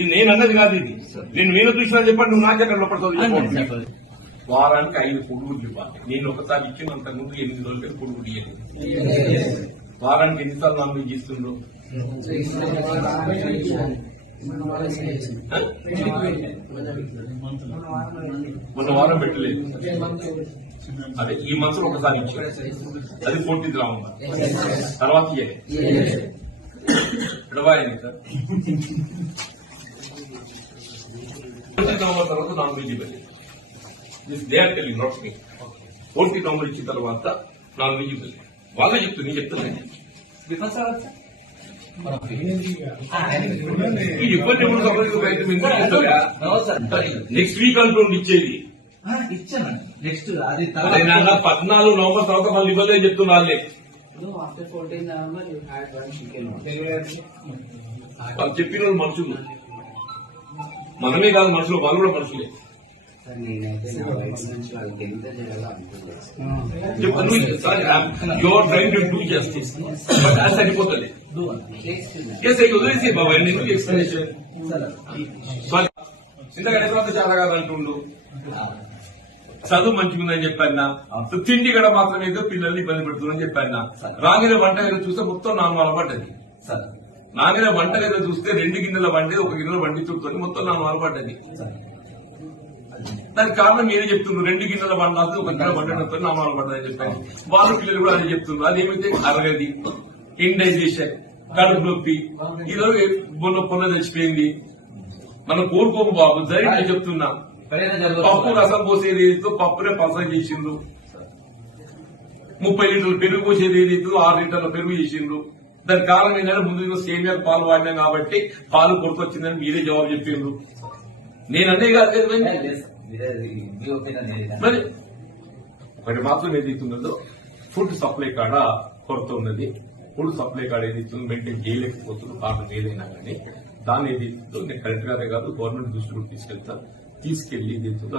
నేను అన్నది కాదు ఇది. నేను మీద చూసినా చెప్పండి, నువ్వు నాకెక్కడ లోపడతావు. వారానికి 5 పొడుగులు ఇవ్వాలి. నేను ఒకసారి ఇచ్చినంత ముందు 8 రోజులకి పొడుగులు ఇవ్వాలి. వారానికి ఎన్నిసార్లు నాన్ వెజ్ ఇస్తుండ్రు? మొన్న వారం పెట్టలేదు. అదే ఈ మనసులో ఒకసారి ఇచ్చారు, అది 40 రావుందా తర్వాత విడవాయండి సార్. 40 నవంబర్ తర్వాత నాన్ వెజ్ ఇవ్వాలి. They are telling, not me. 40 November ఇచ్చిన తర్వాత నాన్ వెజ్ ఇవ్వాలి. వాళ్ళే చెప్తుంది, నేను చెప్తున్నాను. నెక్స్ట్ వీక్ అంటుండి ఇచ్చేది. నెక్స్ట్ అది 14 నవంబర్ తర్వాత మళ్ళీ ఇవ్వలేదని చెప్తున్నారు. వాళ్ళు చెప్పిన వాళ్ళు మనుషులు, మనమే కాదు మనుషులు, వాళ్ళు కూడా మనుషులే. Your trying to do justice, but అది సరిపోతుంది. వదిలేసి బాబా ఎందుకు ఎక్స్ప్లెనేషన్. ఇంతకంటే తర్వాత చాలా కాదు అంటుండు. చదువు మంచిగుందని చెప్పాను, తిండి కూడా మాత్రం ఏదో పిల్లల్ని ఇబ్బంది పెడుతుందని చెప్పాను. రాగిన వంట ఏదో చూస్తే మొత్తం నాన్నమాల పడ్డది. నాగిన వంట ఏదో చూస్తే 2 గిన్నెల వండి 1 గిన్నెల వండి చూస్తుంది, మొత్తం నాన్నమాల పడ్డది. దానికి కారణం మీరే చెప్తున్నారు, 2 గిన్నెల వంట 1 గిన్నెల వండడంతో నామాల పడ్డదని చెప్పాను. వాళ్ళ పిల్లలు కూడా అదే చెప్తున్నారు. అదేమైతే అరగది, ఇండైజేషన్, కడుపు నొప్పి, ఈరోజు పొన్న తెచ్చిపోయింది. మనం కోరుకోము బాబు, జరిగి చెప్తున్నా. పప్పు రసం పోసేది ఏదైతే పప్పునే పసరం చేసిండ్రు, 30 లీటర్లు పెరుగు పోసేది ఏదైతే 6 లీటర్ల పెరుగు చేసిండ్రు. దానికి కారణం ఏంటంటే ముందు సేమియా పాలు వాడినాం కాబట్టి పాలు కొడుకొచ్చిందని మీరే జవాబు చెప్పిండ్రు. నేను అదే కాదు మరి. ఒకటి మాత్రం ఏదైతున్నదో, ఫుడ్ సప్లై కాడ కొరత ఉన్నది. ఫుడ్ సప్లై కాడ ఏదైతుందో మెయింటైన్ చేయలేకపోతున్నారు, కారణం ఏదైనా కానీ. దాన్ని ఏదైతుందో నేను కరెక్ట్ గానే కాదు, గవర్నమెంట్ దృష్టిలో తీసుకెళ్తా. తీసుకెళ్లి ఏదైతుందో